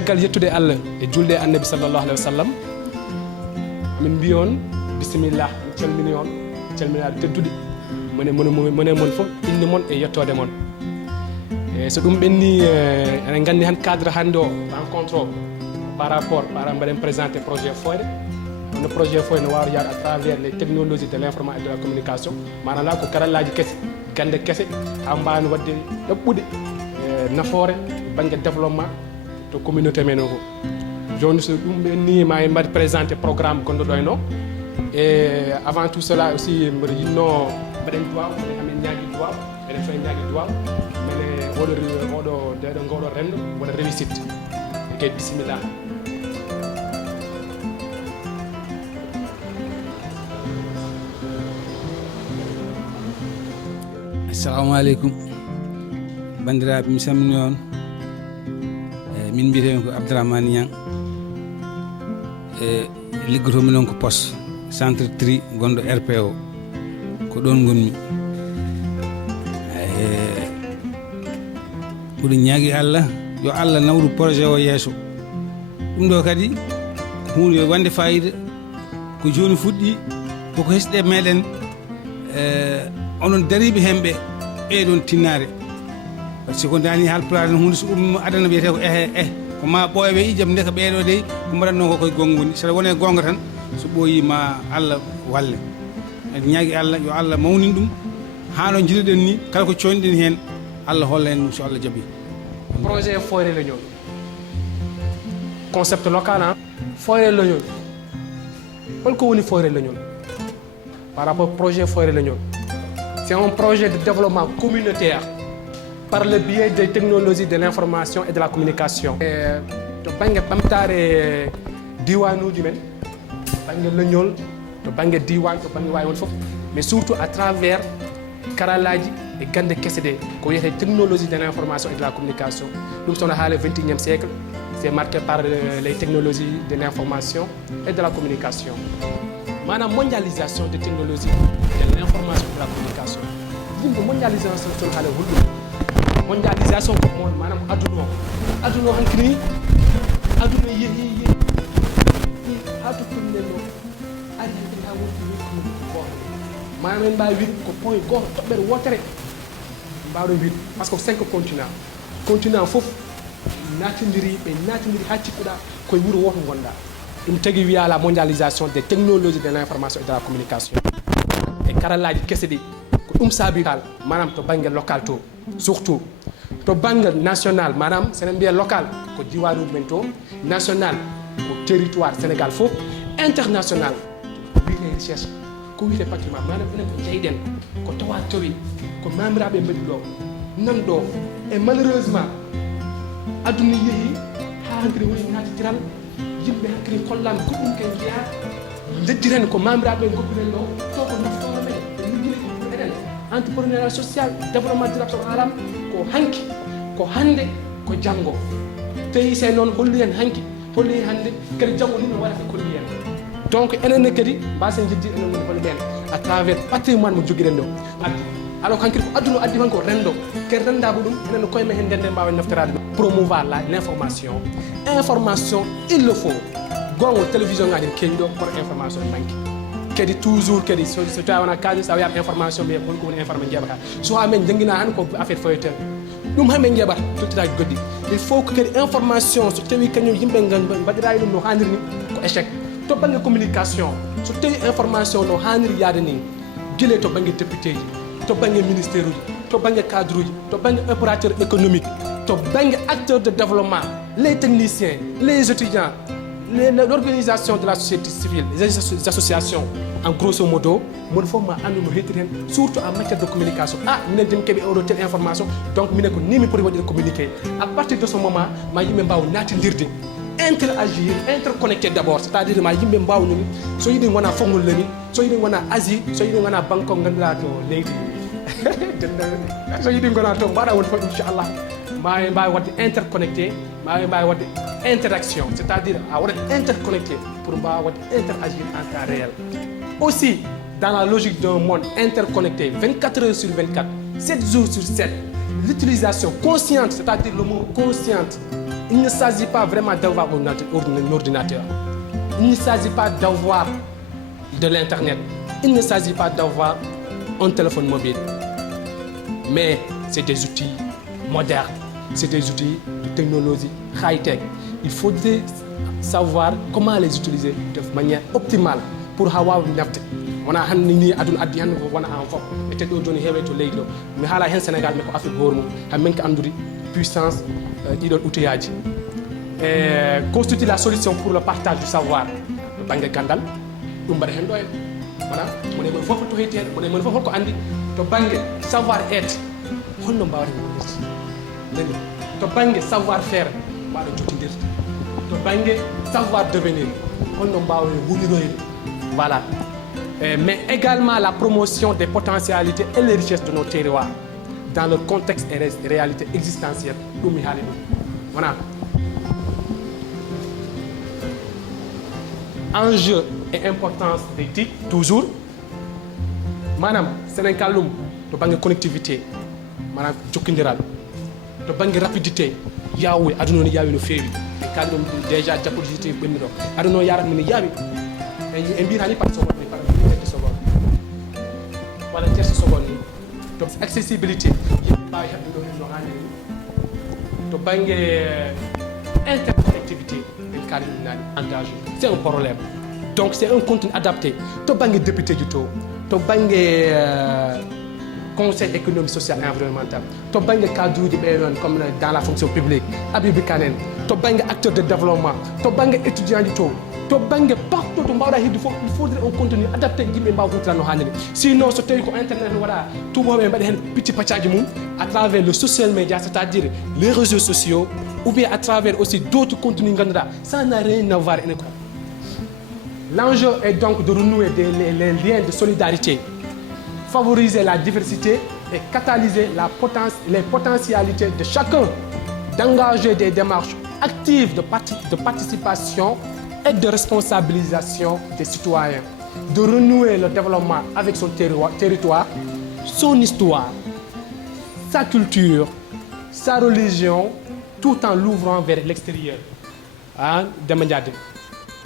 caggal yettude Allah e julde annabi sallallahu alaihi wasallam min mbi on bisimillah calmini on calminaade teddude mone mon fof inde mon e yettode mon e so ɗum ɓenni enen nganndi han cadre hannde o rencontre o par rapport mbaɗen présenté projet Foyre no projet Foyre no wawa yaade à travers les technologies de l'information et de la communication manam la ko karallaji kese gande kese ha mbawni wadde ɗaɓɓude nafoore banggue développement to communauté men o ko joni so ɗum ɓenni ma en mbaɗi présenté programme gonɗo ɗo henno e avant tout cela aussi mbiɗa yinno mbaɗen duwaw amin ñaagui duwaw eɗen fay ñaagui duwaw mene oɗo ndeɗo ngowɗo rendo wona réussite e kay bisimillah. Assalamu alaikum bandiraɓe mi salmini on min mbiyetemi ko Abdourahmane Niang liggotomi noon ko poste centre tri gonɗo RPO ko ɗon gonmi ɓuuri ñaagui Allah yo Allah nawru projet o yeeso ɗum ɗo kadi hunde wande fayida ko joni fuɗɗi koko hesɗe meɗen onon dariɓe hemɓe ɓeɗon tinnare par ce que ko dani halpulaar hunde so ɗum adana wiyete ko ko ma ɓooyaɓe ijam nde ko ɓeɗo dey ko mbaɗatno ko koye gonga woni saɗa wone gonga tan so ɓooyima Allah walle eɗe ñaagui Allah yo Allah mawnin ɗum ha no jiɗiɗen ni kala ko coyniɗen hen Allah holla en ɗum so Allah jaaɓi. Projet Foyre Leñol concept local hein Foyre Leñol holko woni Foyre Leñol par rapport au projet Foyre Leñol. C'est un projet de développement communautaire par le biais des technologies de l'information et de la communication. To bangue ɓamtare diwanuji men bangue leñol to bangue diwan to bangue wawi won fof mais surtout à travers karallaji e gande kese ɗe ko wiyete technologie de l'information et de la communication. Ɗum sono haala 21e siècle c'est marqué par les technologies de l'information et de la communication. Maanaam mondialisation des technologies de l'information et de la communication. Yimɓe mondialisation sono haala hulɗum mondialisation ko mon maanaam aduna o hankini aduna yeehi ha to kunnel o ari hankini ha woni ko maanaam en mbawi wiide ko point goto toɓɓere wotere mbawɗo wiide par ce que 5 continent fof natidiri ha cikkuɗa koye wuuro woto gonɗa. ɗum tagui wiya la mondialisation des technologies de l'information et de la communication e karallaji kese ɗi ko ɗum saabi kal manam to banggue local to surtout to banggue national manam senen mbiya local ko diwanuji men to national ko territoire Sénégal fof international ko wiyete recherche ko wiyete patrimoine manam enen ko jeyɗen ko tawa tawi ko mamiraɓe mbaɗi ɗo nanɗo et malheureusement aduna yeehi ha hankadi woni natitiral yimɓe hakkadi kollami goɗɗum ken jiya leddiren ko mamiraɓe goppiren ɗo to ko naftore men ɓe ligguiri ko pour eɗen entrepreneuriat social développement durable so alam ko hanki ko hande ko janggo tawi se noon holli hen hanki holli hande kadi janggo ni no waɗata kolli hen donc enenne kadi mbasen jeddi enen woni holli hen à travers patrimoine mo joguiɗen ɗo addi alors hankadi ko adduno addi tan ko rendo kadi rendako ɗum enen koye men hen ndende mbawen naftorade ɗum promouvoir l'information il le faut gongo télévision ngaji keeñi ɗo koto information manque kadi toujours kadi so tawi wona kalis a wiyama information ɓe holko woni information jeeɓata so ha men jangguina han ko affaire foyetel ɗum hamen jeeɓata tottitaji goɗɗi il faut que kadi information so tawi kañum yimɓe mbaɗirayi ɗum no hanniri ni ko échec to banggue communication so tawi information no hanniri yaade ni guila to banggue député ji to banggue ministère uji to banggue cadre uji to banggue opérateur économique to banggue acteur de développement les techniciens les étudiants l'organisation de la société civile les associations en grosso modo mon fof ma andu no hettiri hen surtout en matière de communication minen de mi keeɓi oɗo tel information donc minen ko ni mi poti waɗide communiqué à partir de ce moment ma yimɓe mbawa natidirde interagir interconnecté d'abord c'est à dire ma yimɓe mbawnumi so yiɗi wona fogol lani so yiɗi wona Asie so yiɗi wona Bangkok ganduɗa to leydi so yiɗi gona to mbaɗa woni fof inchallah ma mbawi wadde interconnecté ma mbawi wadde interaction c'est à dire a waɗat interconnecté pour mbawa wadde interagir en temps réel. Aussi dans la logique d'un monde interconnecté 24 heures sur 24 7 jours sur 7 l'utilisation consciente c'est à dire le mot consciente Il ne s'agit pas vraiment d'avoir un ordinateur. Il ne s'agit pas d'avoir de l'Internet. Il ne s'agit pas d'avoir un téléphone mobile. Mais c'est des outils modernes. C'est des outils de technologie high-tech. Il faudrait savoir comment les utiliser de manière optimale pour avoir une apte. On a un adun addi han wana en fop et te do joni hewe to leydi do mi hala hen Sénégal mais ko Afrique gormu ha men ka anduri puissance didon outillage constitue la solution pour le partage du savoir bangue gandal dum bare hen do en voilà mo ne fofu to hete mo ne fofu ko andi to bangue savoir être holno mbawri nani to bangue savoir faire mbaɗo jotindirde to bangue savoir devenir holno mbawri woniroyde voilà. Mais également la promotion des potentialités et les richesses de nos terroirs dans leur contexte et réalité existentielle. Voilà. Enjeu et importance des titres, toujours. Madame, Sénégal, de banque connectivité, madame, Jokindiral, de banque rapidité, Yahweh, Aduno Yahweh, le fait, déjà, diapositive, Aduno Yahweh, Yahweh, et Mbirani par son voilà, tierce seconde. Donc, accessibilité, interconnectivité, c'est un problème. Donc, c'est un contenu adapté. Tu as député du tout, tu as conseil économique, social et environnemental, tu as cadre comme dans la fonction publique, Abibi Kanen, tu as acteur de développement, tu as étudiant du tout. Partout il faudrait un contenu adapté sinon ce internet voilà tout le monde petit à travers le social media, c'est-à-dire les réseaux sociaux ou bien à travers aussi d'autres contenus ça n'a rien à voir. L'enjeu est donc de renouer les liens de solidarité, favoriser la diversité et catalyser les potentialités de chacun, d'engager des démarches actives de participation et de responsabilisation des citoyens, de renouer le développement avec son territoire, son histoire, sa culture, sa religion, tout en l'ouvrant vers l'extérieur.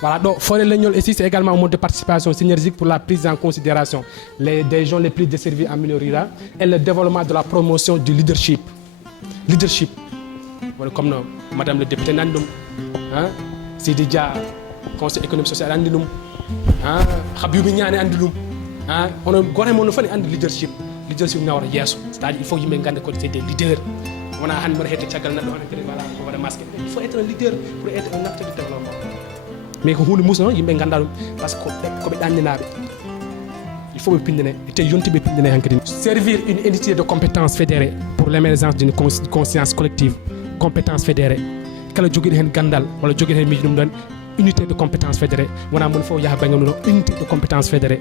Voilà, donc Forêt Légnol ici, c'est également un mode de participation synergique pour la prise en considération des gens les plus desservis en milieu rural et le développement de la promotion du leadership. Leadership, voilà, comme Madame le député Nandoum, c'est déjà conseil économique social andilum Habib Niane andilum on gore mon fani and leadership nawra yeso c'est-à-dire il faut yimbe gande ko c'est des leaders on a han mara hete tiagal na do on voilà ko wada masque il faut être un leader pour être un acteur de développement mais ko hunde musa yimbe ganda dum parce que ko be dandinabe il faut be pindene te yonti be pindene hankadi servir une unité de compétences fédérée pour l'émergence d'une conscience collective compétences fédérées kala jogui hen gandal wala jogui hen mijum don unité de compétences fédérée voilà mon faut yaha bangam no unité de compétences fédérée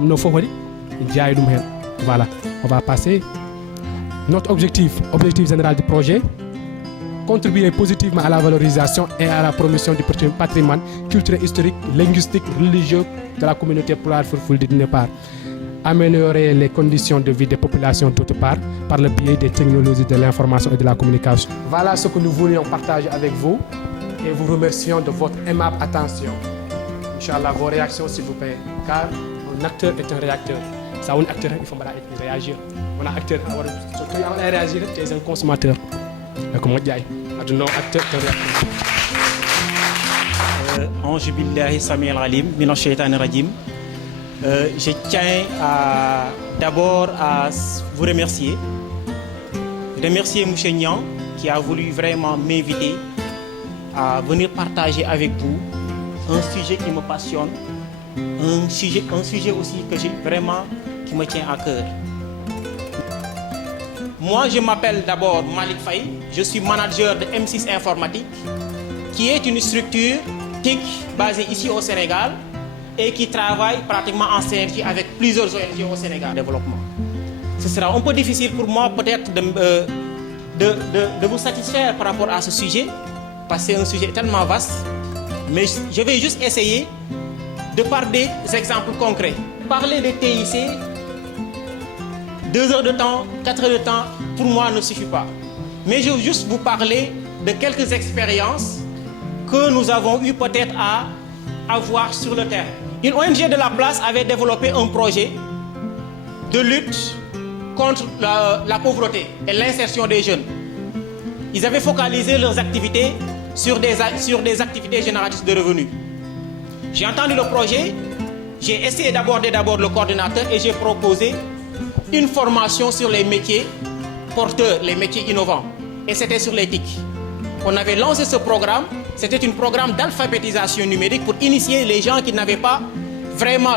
no faut wadi jaay dum hen voilà on va passer notre objectif général du projet contribuer positivement à la valorisation et à la promotion du patrimoine culturel, historique, linguistique, religieux de la communauté Pulaar Fulfulde d'une part, améliorer les conditions de vie des populations d'autre part par le biais des technologies de l'information et de la communication. Voilà ce que nous voulions partager avec vous et vous remercions de votre aimable attention. Inch'Allah, vos réactions s'il vous plaît, car un acteur est un réacteur. Ça, un acteur, il faut réagir. On a un acteur, surtout il faut réagir, tu es un consommateur. Comme je dis, un acteur est un réacteur. Ange billahi Samil Alim, Minan Shaitan Rajim. Je tiens d'abord à vous remercier. Remercier M. Niang qui a voulu vraiment m'inviter à venir partager avec vous un sujet qui me passionne, un sujet aussi que j'ai vraiment qui me tient à cœur. Moi, je m'appelle d'abord Malik Faye, je suis manager de M6 Informatique, qui est une structure TIC basée ici au Sénégal et qui travaille pratiquement en synergie avec plusieurs ONG au Sénégal. Développement. Ce sera un peu difficile pour moi peut-être de vous satisfaire par rapport à ce sujet, parce que c'est un sujet tellement vaste, mais je vais juste essayer de parler des exemples concrets. Parler de TIC, 2 heures de temps, 4 heures de temps, pour moi ne suffit pas. Mais je vais juste vous parler de quelques expériences que nous avons eu peut-être à avoir sur le terrain. Une ONG de la place avait développé un projet de lutte contre la pauvreté et l'insertion des jeunes. Ils avaient focalisé leurs activités sur des activités génératrices de revenus. J'ai entendu le projet, j'ai essayé d'aborder le coordinateur et j'ai proposé une formation sur les métiers porteurs, les métiers innovants. Et c'était sur l'éthique. On avait lancé ce programme, c'était un programme d'alphabétisation numérique pour initier les gens qui n'avaient pas vraiment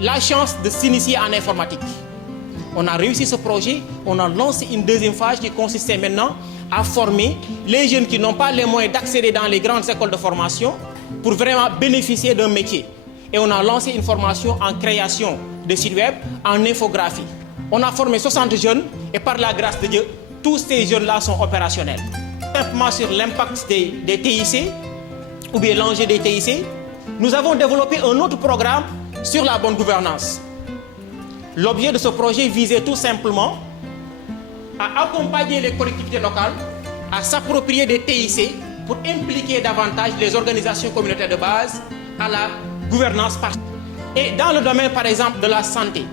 la chance de s'initier en informatique. On a réussi ce projet, on a lancé une deuxième phase qui consistait maintenant à former les jeunes qui n'ont pas les moyens d'accéder dans les grandes écoles de formation pour vraiment bénéficier d'un métier. Et on a lancé une formation en création de sites web, en infographie. On a formé 60 jeunes et par la grâce de Dieu, tous ces jeunes-là sont opérationnels. Simplement sur l'impact des TIC ou bien l'enjeu des TIC, nous avons développé un autre programme sur la bonne gouvernance. L'objet de ce projet visait tout simplement à accompagner les collectivités locales à s'approprier des TIC pour impliquer davantage les organisations communautaires de base à la gouvernance partagée. Et dans le domaine, par exemple, de la santé,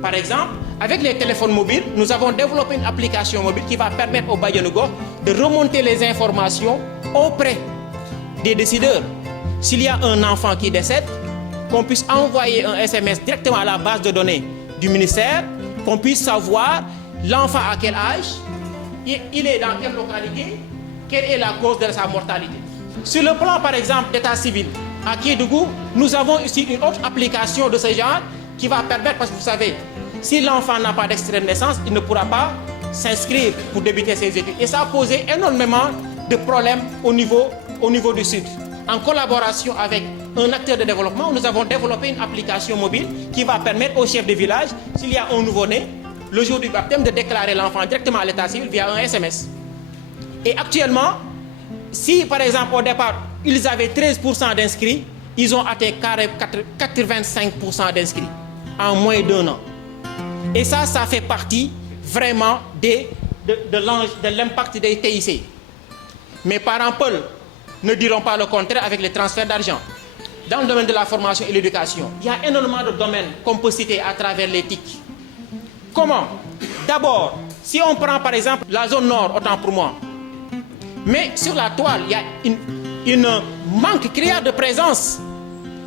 par exemple, avec les téléphones mobiles, nous avons développé une application mobile qui va permettre aux Badianougor de remonter les informations auprès des décideurs. S'il y a un enfant qui décède, qu'on puisse envoyer un SMS directement à la base de données du ministère, qu'on puisse savoir l'enfant à quel âge, il est dans quelle localité, quelle est la cause de sa mortalité. Sur le plan, par exemple, d'état civil, à Kédougou, nous avons aussi une autre application de ce genre qui va permettre, parce que vous savez, si l'enfant n'a pas d'extrait de naissance, il ne pourra pas s'inscrire pour débuter ses études. Et ça a posé énormément de problèmes au niveau du Sud. En collaboration avec un acteur de développement, nous avons développé une application mobile qui va permettre au chef de village, s'il y a un nouveau-né, le jour du baptême, de déclarer l'enfant directement à l'état civil via un SMS. Et actuellement, si par exemple au départ, ils avaient 13% d'inscrits, ils ont atteint 85% d'inscrits en moins d'1 an. Et ça fait partie vraiment de l'impact des TIC. Mes parents Paul ne diront pas le contraire avec les transferts d'argent. Dans le domaine de la formation et l'éducation, il y a énormément de domaines qu'on peut citer à travers l'éthique. Comment? D'abord, si on prend par exemple la zone nord, autant pour moi, mais sur la toile, il y a une manque criard de présence.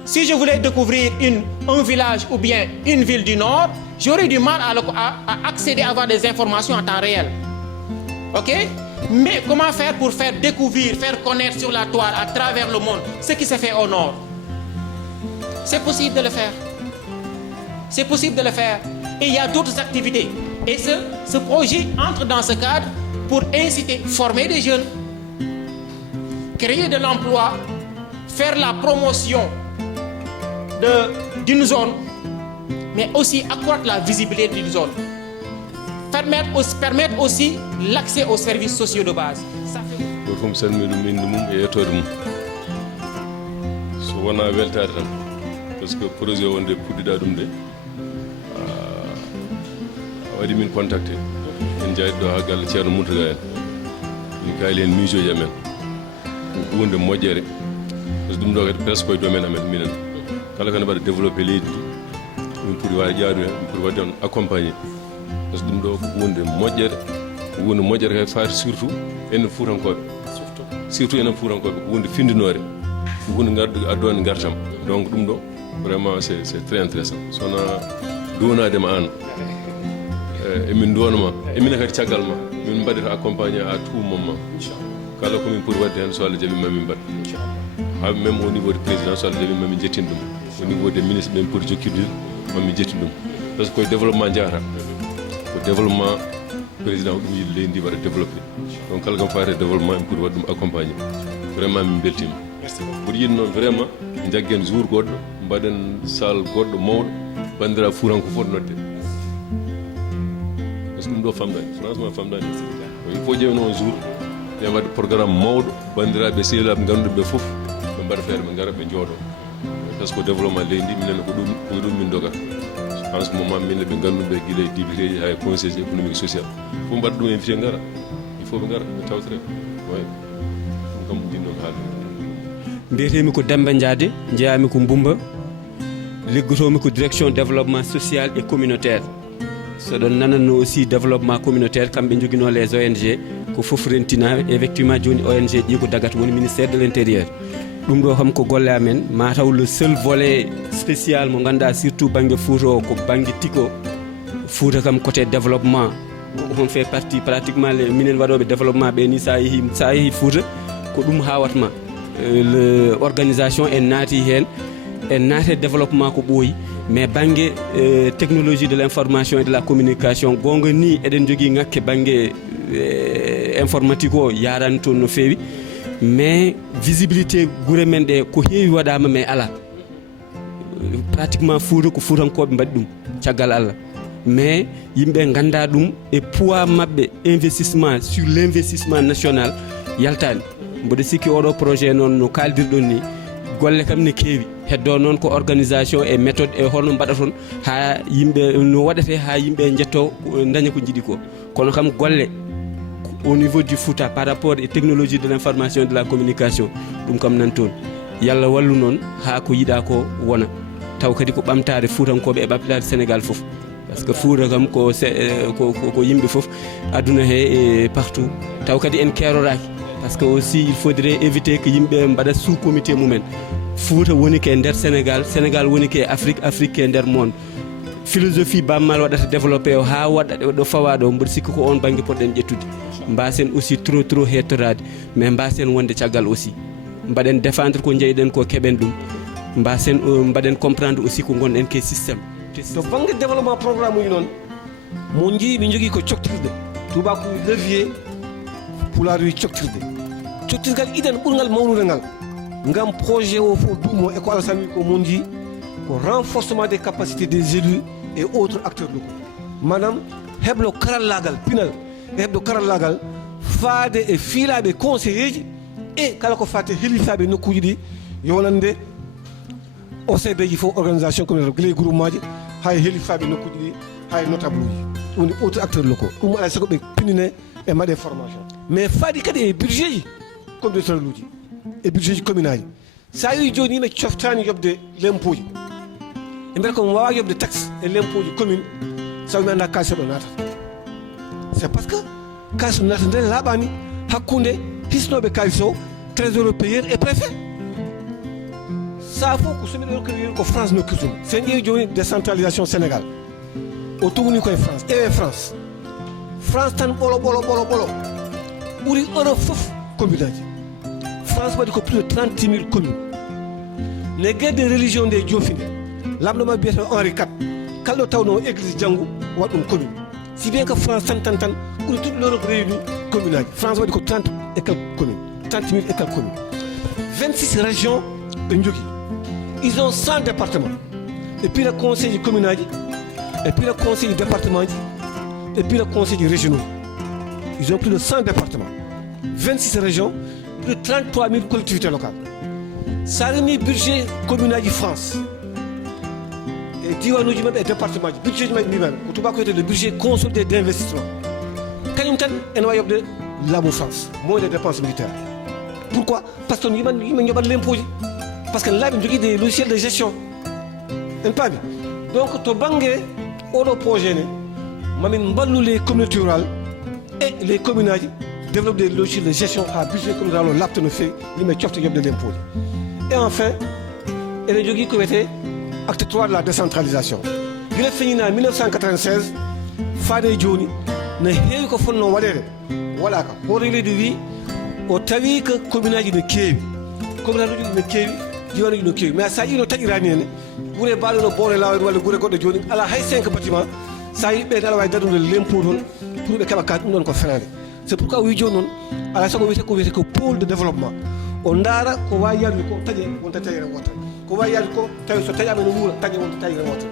Si je voulais découvrir un village ou bien une ville du nord, j'aurais du mal à accéder à avoir des informations en temps réel. Ok? Mais comment faire pour faire découvrir, faire connaître sur la toile à travers le monde ce qui se fait au nord? C'est possible de le faire. C'est possible de le faire. Et il y a d'autres activités. Et ce projet entre dans ce cadre pour inciter, former des jeunes, créer de l'emploi, faire la promotion d'une zone, mais aussi accroître la visibilité d'une zone. Permettre aussi l'accès aux services sociaux de base. Ça fait... parce que projet wonde puɗɗiɗa ɗum de a waɗi min contacté en jayɗo ɗo ha galle ceerno Mountaga en min kayli hen miijoji amen ko hunde moƴƴere par ce que ɗum ɗo kadi presque koye domaine amen minen kala kane mbaɗa développé leydi min poti wawi ƴaaru hen min poti wadde on accompagné par ce que ɗum ɗo ko hunde moƴƴere kadi faati surtout enen Fuutankoɓe surtout enen Fuutankoɓe ko hunde findinore ko hunde addode gartam donc ɗum ɗo vraiment c'est très intéressant sona donadema an emin donama emina kadi caggal ma min mbaɗata accompagné à tout moment kala komin poti wadde hen so Allah jaaɓi mamin mbaɗ ha même au niveau du président so Allah jaaɓi mamin jettin ɗum au niveau des ministres ɓen poti jokkirde mamin jettin ɗum par ce que koye développement jahata ko développement président ɗum yiɗi leydi ndi waɗa développé donc kala kam fate développement en poti wadde ɗum accompagné vraiment min beltima mboɗo yiɗi noon vraiment jaggen jour goɗɗo mbaɗen salle goɗɗo mawɗo bandira Fuuranko fof nodde par ce que ɗum ɗo famɗani franchement famɗani il faut ƴewno on jour ɓe waɗa programme mawɗo bandiraɓe sehilaɓe ganduɗo ɓe fof ɓe mbaɗa feere ɓe gara ɓe jooɗo par ce que développement leydi minen ko ɗum min dogata en ce moment minne ɓe ganduɓe guila e député ji hay conseil économique social fof mbaɗa ɗum invité gara il faut ɓe gara ɓe tawtire oui ɗum kam ɗinno ko haalde mbiyetemi ko Demba Diade jeeyami ko Mbumba liggotomi ko direction développement social et communautaire soɗon nananno aussi développement communautaire kamɓe joguino les ONG ko fof rentina effectivement joni ONG ɗi ko dagata woni ministère de l' intérieur ɗum ɗo kam ko golle amen mataw le seul volet spécial mo ganduɗa surtout banggue Fouta o ko banggue tiko Fouta kam côté développement on fait partie pratiquement les minen waɗoɓe développement ɓe ni sa yeehi Fouta ko ɗum hawatma le organisation en naati hen en naate développement ko ɓooyi mais banggue technologie de l' information et de la communication gonga ni eɗen jogui ngakke banggue informatique o yarani toon no fewi mais visibilité guure men ɗe ko heewi waɗama mais ala pratiquement Fouta ko Foutankoɓe mbaɗi ɗum caggal Allah mais yimɓe ganda ɗum e poids mabɓe investissement sur l' investissement national yaltani mboɗo sikki oɗo projet noon no kaldirɗon ni golle kam ne keewi heddo noon ko organisation et méthode e holno mbaɗa toon ha yimɓe no waɗete ha yimɓe jetto daña ko jiiɗi ko kono kam golle au niveau du Fouta par rapport et technologie de l' information et de la communication ɗum kam nan toon yallah wallu noon ha ko yiɗa ko wona taw kadi ko ɓamtare Foutankoɓe e ɓamtare Sénégal foof par ce que Fouta kam ko yimɓe foof aduna he e partout taw kadi en keroraki parce que aussi il faudrait éviter que yimɓe mbaɗa sous comité mumen Fouta woni ke nder Sénégal Sénégal woni ke Afrique ke nder monde philosophie bammal waɗata développé o ha waɗa ɗo fawa ɗo mboɗo sikki ko on banggue poɗɗen ƴettude mbasen aussi trop hettorade mais mbasen wonde caggal aussi mbaɗen défendre ko jeyɗen ko keɓen ɗum mbasen mbaɗen comprendre aussi ko gonɗen ke systéme to banggue développement programme uji noon mo jii mi jogui ko coktirde tubako levier pulaar wi coktirgal idan ɓurgal mawnude ngal ngam projet o fof duumo e ko Alassane wi ko mon jii ko renforcement des capacités des élus et autres acteurs locaux manam heblo karallagal pinal e heblo karallagal faade e fiilaɓe conseiller ji e kala ko fate helifaɓe nokkuji ɗi yonande OCB ji fof organisation communautaire guila groupement ji hay helifaɓe nokkuji ɗi hay notable uji woni autres acteurs locaux ɗum alay sago ɓe pinine e mbaɗe formation mais faadi kadi e budget ji communautaire uji e budget ji commune aji sa wi joni yimɓe coftani yobde l'impôt ji e mbiyata ko wawa yobde taxe e l'impôt ji commune sawi mi anda kalis ɗo natata c'est parce que kalis ɗo nata nden laaɓani hakkude hisnoɓe kalis o trésor payeur et préfet sa fof ko somi ɗo kadi ko France nokkirtum sen ƴeewi joni décentralisation Sénégal o tugni koye France ewe France tan ɓolo ɓuri Europe fof commune aji France waɗi ko plus de 30 000 communes les guerres de religion nde joofi nde lamɗo ma biyete Henri IV kalɗo tawno église janggo waɗ ɗum commune si bien que France tan ɓuri toute l'Europe réunie commune aji France waɗi ko 30 et quelques communes 30 000 et quelques communes 26 régions ɓe jogui ils ont 100 départements et puis le conseil ji commune aji et puis le conseil du département ji et puis le conseil du régionaux ils ont plus de 100 départements 26 régions plus de 33 000 collectivités locales sa remi budget commune aji France e diwanuji mabɓe e département ji budget ji mabɓe mbimaɓe ko tubako wiyete le budget consolidé d' investissement kañum tan ene wawi yobde laamu France moins les dépenses militaires pourquoi par ce que yimɓe joɓat l'impôt ji par ce que laaɓe jogui des logiciels de gestion en paami donc to banggue oɗo projet ne mamin ballu les communautés rurales et les communes aji développe des logiciels de gestion ha budget communautaire o labta no fewi yimɓe cofta yobde l'impôt ji et enfin eɗen jogui ko wiyete acte 3 de la décentralisation guila feñina 1996 faade joni ne heewi ko fonno waɗede waɗaka hoto leydi wi o tawi que commune aji ne keewi commune aji ne keewi diwanuji no keewi mais sa yi no taƴirani henne guure mbaɗo no bowle lawol walla guure goɗɗo joni ala hay 5 bâtiment sa yi ɓe aɗa wawi dadude l'impôt toon pour ɓe keɓa kaat ɗum ɗon ko fenade c'est pourquoi wi joni noon ala sago wiyete ko pôle de développement o ndaara ko wawi yadude ko taƴe wonta taƴere wotere ko wawi yadude ko tawi so taƴama no wuura taƴe wonta taƴere wotere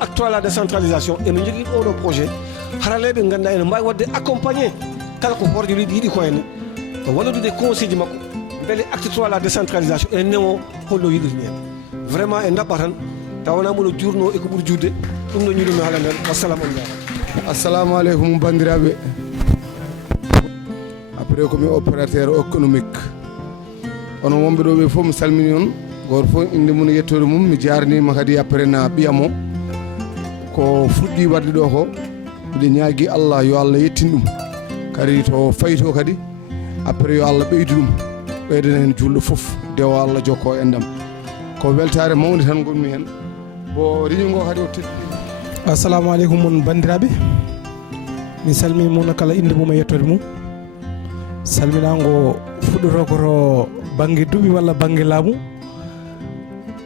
acte 3 la décentralisation emin jogui oɗo projet haraleɓe ganduɗa ene mbawi wadde accompagné kala ko hoorjo leydi yiiɗi ko henne ko walludude conseil ji makko beele acte 3 la décentralisation ene newo holno yiɗiri hen vraiment e dabɓa tan tawana mono jurno eko ɓuuri judde ɗum no ñiɗumi haala nden wassalamu on jarama assalamu aleykum bandiraɓe après après komi opérateur économique ono wonɓe ɗo ɓe fof mi salmini on goto fof inde mum yettode mum mi jarnima kadi après na ɓiyamo ko fuɗɗi wadde ɗo ko mbiɗa ñaagui Allah yo Allah yettin ɗum kadi to fayito kadi après yo Allah ɓeydu ɗum ɓeydana hen julɗo foof dewo Allah jokko endam ko weltare mawde tan gonmi hen bo riñingo kadi o teddi. Assalamu aleykum mon bandiraɓe mi salmini moon kala inde mum e yettode mum salminago fuɗɗoto koto banggue duuɓi walla banggue laamu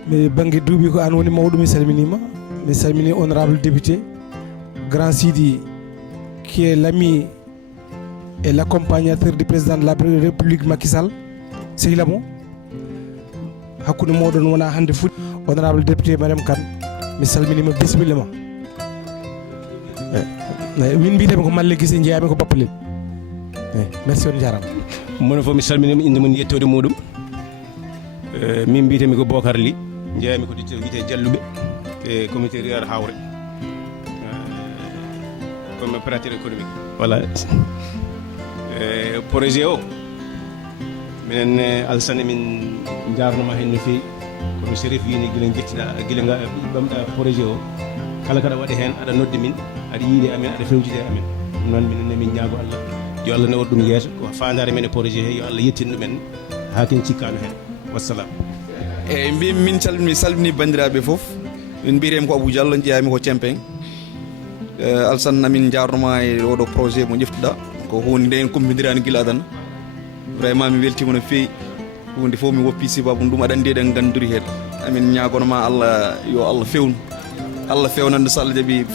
mi banggue duuɓi ko an woni mawɗo mi salminima mi salmini honorable député grand Sidi qui est l'ami et l'accompagnateur du président de la République Macky Sall sehilamo hakkude moɗon wona hande fuɗɗi honorable député Mariam Kane mi salminima bisimillama min mbitemi ko Malle Guissé jeeyami ko Bappalel merci on jarama mono fof mi salminima inde mum yettode muɗum min mbitemi ko Bocar Ly jeeyami ko wiyete Jalluɓe e comité rural Hawre comme opérateur économique voilà projet o minen Alassane min jarnoma hen no fewi kono Chérif wini guila jettiɗa guila ɓamɗa projet o kala kaɗa waɗa hen aɗa nodde min aɗa yiide amen aɗa fewjide amen ɗum noon minen min ñaago Allah yo Allah nawat ɗum yeeso ko fandare men e projet he yo Allah yettin ɗumen ha ken cikkano hen wassalam. eyyi mbimi min salmini bandiraɓe foof min mbiyetemi ko Abou Diallo jeeyami ko Thiempeng Alassane amin jarnoma e oɗo projet mo ƴeftuɗa ko hunde nde en kummidirani guila adana vraiment mi weltima no fewi hunde fof mi woppi sababu ɗum aɗa andi eɗen gandori hen amin ñagonoma Allah yo Allah fewnu Allah fewnande so Allah jaaɓi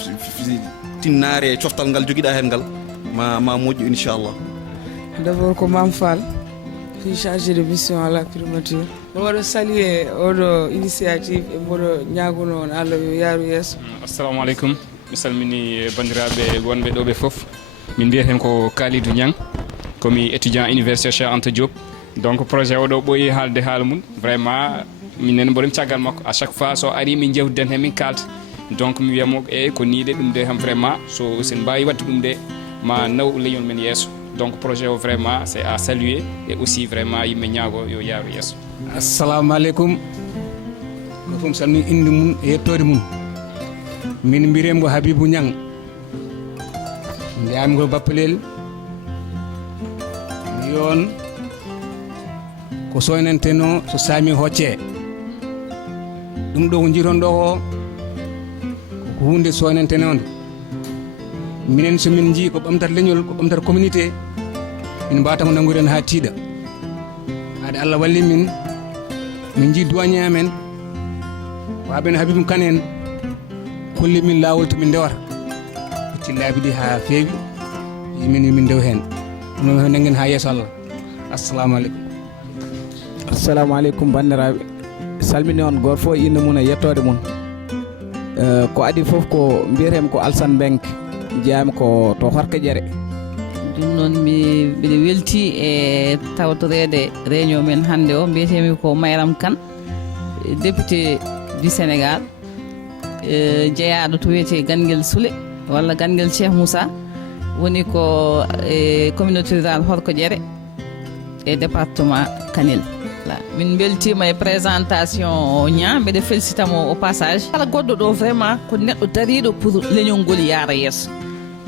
tinnare e coftal ngal joguiɗa hen ngal ma moƴƴu inchallah. D'abord ko Mam Fall fii chargé de mission à la primature mboɗo saluer oɗo initiative e mboɗo ñagono on Allah yo yaaru yeeso. Assalamu aleykum mi salmini bandiraɓe wonɓe ɗo ɓe foof min mbiyeten ko Kalidou Niang komi étudiant université Cheikh Anta Diop donc projet oɗo ɓooyi haalde haala mum vraiment minen mboɗom caggal makko à chaque fois so ari min jewtiden hen min kalta donc mi wiyamo ko niiɗe ɗum de ham vraiment so sen mbawi wadde ɗum de ma naw leñol men yeeso donc projet o vraiment c'est à saluer et aussi vraiment yimɓe ñaago yo yaaru yeeso. assalamu aleykum ko fof mi salmini inde mum e yettode mum min mbiremi ko Habibou Niang jeyami ko Bappalel yon ko soynanteno so saami hocce ɗum ɗo ko jiiton ɗo ko hunde soynantenode minen somin jii ko ɓamtata leñol ko ɓamtata communauté min mbawatamo nanngude ha tiiɗa haade Allah walli min jii douanier amen waɓen Habibou Kane en kolli min lawol to min ndewata ƴetti laabi ɗi ha feewi yimin min ndew hen ɗum noon nanguen ha yeeso Allah. assalamu aleykum. assalamu aleykum bandiraɓe salmini on goto fof inde mum e yettode mum ko adi foof ko mbiyetemi ko Alassane Mbengue jeeyami ko to Horké Diéré. ɗum noon mbiɗa welti e tawtorede réunion men hannde o mbiyetemi ko Mayram Kane député du Sénégal jeeyaɗo to wiyete Ganguel Soule walla Ganguel Cheikh Moussa woni ko communauté rural Horké Diéré e département Kanel. min beltima e présentation o ña mbeɗa félicitamo au passage kala goɗɗo ɗo vraiment ko neɗɗo dariɗo pour leñol ngol yaara yeeso.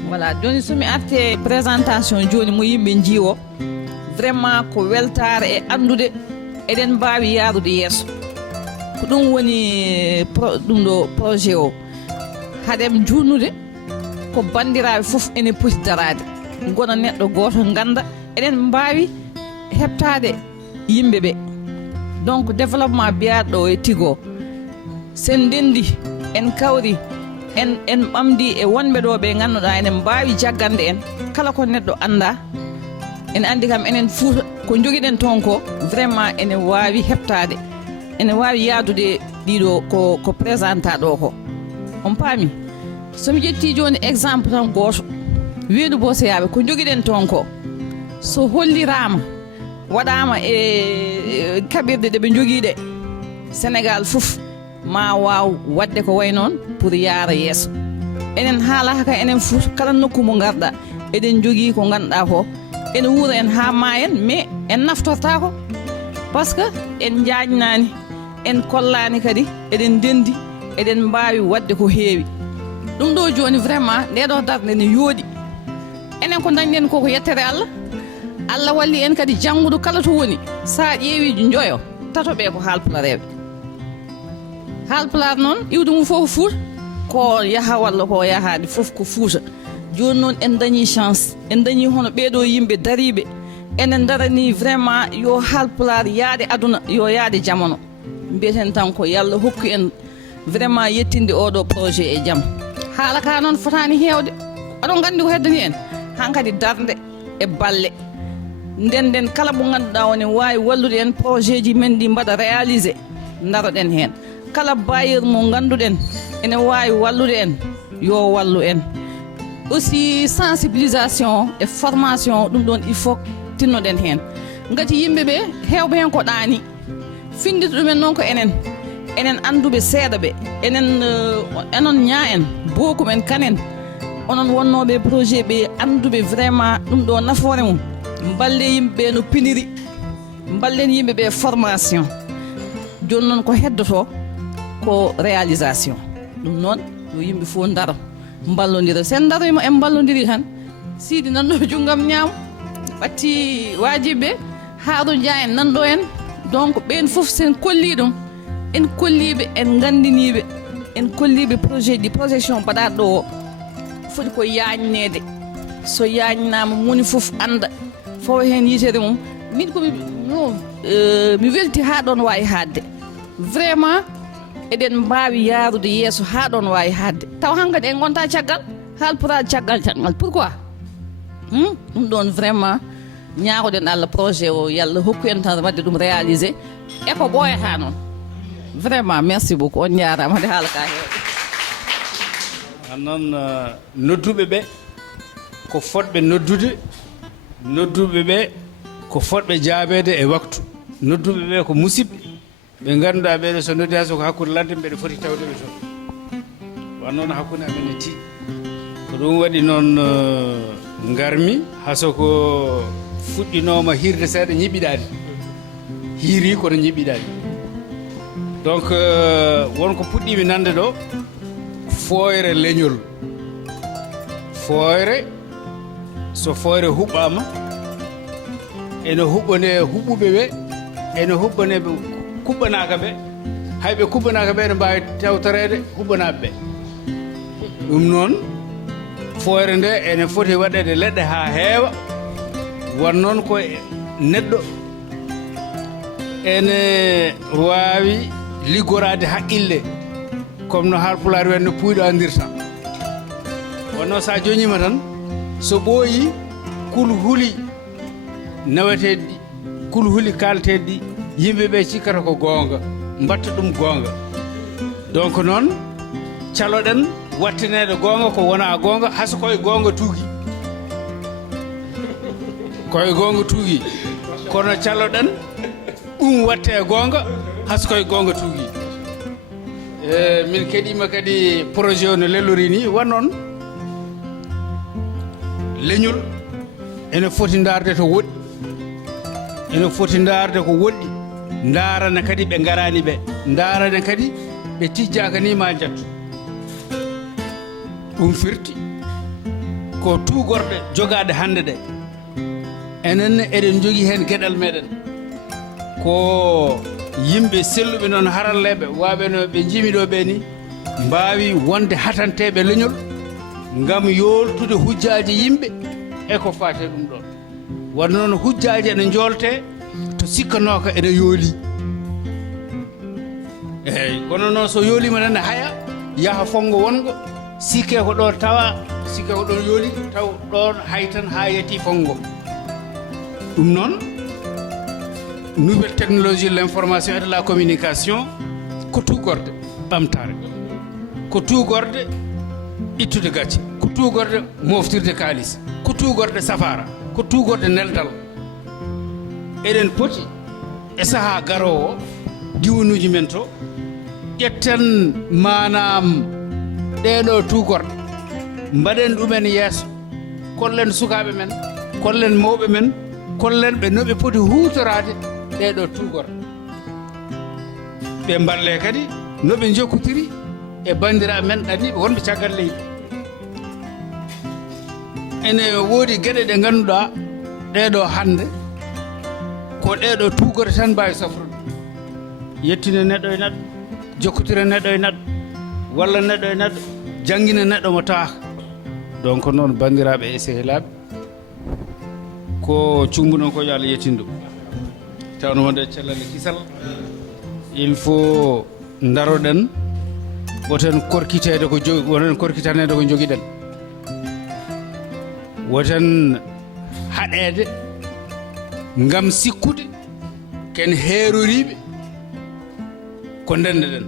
voilà joni somi arte présentation joni mo yimɓe jiiwo vraiment ko weltare e andude eɗen mbawi yaarude yeeso ko ɗum woni ɗum ɗo projet o haɗem junnude ko bandiraɓe foof ene poti darade gona neɗɗo goto ganda eɗen mbawi heɓtade yimɓeɓe donc développement biyaɗo ɗo e tigo sen ndendi en kawri en ɓamdi e wonɓe ɗo ɓe ganduɗa enen mbawi jaggande en kala ko neɗɗo anda en andi kam enen Fouta ko joguiɗen toon ko vraiment ene wawi heɓtade ene wawi yaadude ɗiɗo ko présenta ɗo ko on paami somi ƴetti joni exemple tan goto weedu boseyaɓe ko joguiɗen toon ko so hollirama waɗama e kaɓirɗe ɗe ɓe joguiɗe Sénégal foof ma waw wadde ko way noon pour yaara yeeso enen haalaka enen Fouta kala nokku mo garɗa eɗen jogui ko ganduɗa ko ene wuura en ha ma en mais en naftortako par ce que en jaajnani en kollani kadi eɗen dendi eɗen mbawi wadde ko heewi ɗum ɗo joni vraiment ndeɗo darde ne yooɗi enen ko dañɗen koko yettere Allah Allah walli en kadi janngudu kala to woni sa ƴeewi joyo tatoɓe ko haalpulareɓe haalpular noon iwde mum fof ko fuuta ko yaha walla ko yahade fof ko fuuta joni noon en dañi chance en dañi hono ɓeeɗo yimɓe dariɓe enen darani vraiment yo haalpular yaade aduna yo yaade jamono mbiyeten tan ko yallah hokku en vraiment yettinde oɗo projet e jaam haala ka noon fotani hewde oɗon gandi ko heddani en hankadi darde e balle ndenden kala mo ganduɗa woni wawi wallude en projet ji men ɗi mbaɗa réalisé daroɗen hen kala bailleur mo ganduɗen ene wawi wallude en yo wallu en aussi sensibilisation et formation ɗum ɗon il faut tinnoɗen hen gati yimɓeɓe hewɓe hen ko ɗaani findita ɗumen noon ko enen anduɓe seeɗa ɓe enon ñaa en bokumen kanen onon wonnoɓe projet ɓe anduɓe vraiment ɗum ɗo nafoore mum mballe yimɓeɓe no piniri mballen yimɓeɓe formation joni noon ko heddoto ko réalisation ɗum noon yo yimɓe fof daro mballodira sen daroymo en mballodiri tan siidi nanɗo junggam ñaam ɓatti wajiɓe Haadou Dia en nanɗo en donc ɓen fof sen kolli ɗum en kolliɓe en gandiniɓe en kolliɓe projet ɗi projection mbaɗaɗo ɗo o foti ko yañnede so yañnama moni fof anda fawa hen yitere mum min komi mi welti ha ɗon wawi hadde vraiment eɗen mbawi yaarude yeeso ha ɗon wawi hadde taw hankkadi en gonta caggal haalpuraade caggal pourquoi ɗum ɗon vraiment ñaagoɗen Allah projet o yallah hokku en tan wadde ɗum réalisé e ko ɓooyata noon vraiment merci beaucoup on jarama hade haala ka heewde noon nodduɓe ɓe ko fotɓe nodduɓe ɓe ko fotɓe jaabede e waktu nodduɓe ɓe ko musidɓe ɓe ganduɗa ɓeɗo so noddi ha soko hakkude ladde mbeɗe foti tawdeɓe toon wan noon hakkude amen e tiiɗi ko ɗum waɗi noon garmi hasoko fuɗɗinoma hirde seeɗa ñiɓɓiɗade hiiri kono ñiɓɓiɗade donc wonko puɗɗimi nande ɗo foyre leñol foyre so foyre huɓɓama ene huɓɓone huɓɓuɓe ɓe ene huɓɓone ɓe kuɓɓanaka ɓe hayɓe kuɓɓanaka ɓe ene mbawi tewtorede huɓɓanaɓe ɓe ɗum noon foyre nde ene foti waɗede leɗɗe ha heewa won noon ko neɗɗo ene wawi liggorade haqqille comme no haalpulaar wen no puyɗo andirta wonno sa joñima tan so ɓooyi kulhuli naweteɗi ɗi kulhuli kalteɗi ɗi yimɓeɓe cikkata ko goonga mbatta ɗum goonga donc noon caloɗen wattinede goonga ko wona goonga hasa koye goonga tuugi kono caloɗen ɗum watte e goonga hasa koye goonga tuugi min keɗima kadi projet o no lellori ni wannoon leñol ene foti darde to woɗɗi ene foti darde ko woɗɗi darana kadi ɓe garani ɓe darana kadi ɓe tijjaka ni ma jattu ɗum firti ko tugorɗe jogade hande ɗe enen eɗen jogui hen gueɗal meɗen ko yimɓe selluɓe noon haralleɓe waɓe no ɓe jimi ɗo ɓe ni mbawi wonde hatanteɓe leñol gam yoltude hujjaji yimɓe e ko fate ɗum ɗon wadde noon hujjaji ene jolte to sikkanoka ene yooli eyyi kono noon so yoolima tan haya yaaha fongo wongo sikke ko ɗon tawa sikke ko ɗon yooli taw ɗon hay tan ha yetti fongo ɗum noon nouvelle technologie de l'information et de la communication ko tugorde ɓamtare ko tugorde ittude gacce ko tugorde moftirde kalis ko tugorde safara ko tugorde neldal eɗen poti e saaha garowo diwanuji men to ƴetten manam ɗeɗo tugorɗe mbaɗen ɗumen yeeso kollen sukaɓe men kollen mawɓe men kollen ɓe no ɓe poti huutorade ɗeɗo tugor ɓe balle kadi no ɓe jokkotiri e bandiraɓe men ɗaniɓe wonɓe caggal leydi ene woodi gueɗe ɗe ganduɗa ɗeɗo hande ko ɗeɗo tugore tan mbawi safrude yettine neɗɗo e neɗɗo jokkotire neɗɗo e neɗɗo walla neɗɗo e neɗɗo jangguina neɗɗo mo taaka donc noon bandiraɓe e sehilaɓe ko cumbuɗon ko yo Allah yettin ɗum tawno wonde cellal kisal il faut daroɗen woten korkitede ko woten korkitanede ko joguiɗen woten haɗede ngam sikkude ken heeroriɓe ko dendeɗen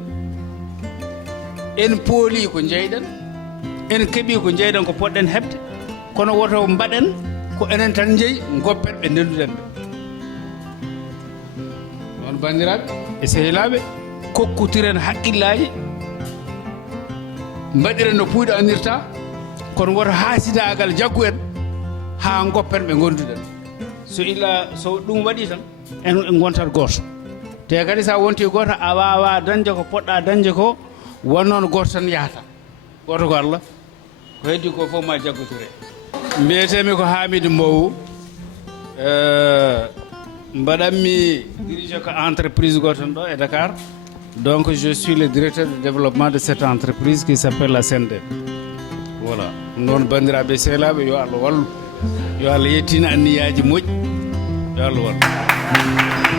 en pooli ko jeyɗen en keeɓi ko jeyɗen ko poɗɗen heɓde kono woto mbaɗen ko enen tan jeeyi goppen ɓe ndenduɗen ɓe noon bandiraɓe e sehilaɓe kokkotiren haqqillaji mbaɗiren no puyɗo andirta kono woto haasidagal jaggu en ha goppen ɓe gonduɗen so illa so ɗum waɗi tan en gontat goto te kadi sa wonti goto a wawa dañde ko poɗɗa dañde ko wonnoon goto tan yahata goto ko Allah ko heddi ko fof ma jaggotire mbiyetemi ko Hamidou Mbow mbaɗanmi dirige ko entreprise goto ɗo e Dakar donc je suis le directeur de développement de cette entreprise qui s'appelle la SENDE voilà noon bandiraɓe sehlaɓe yo Allah wallu yo Allah yettina anniyaji moƴƴi yo Allah wallu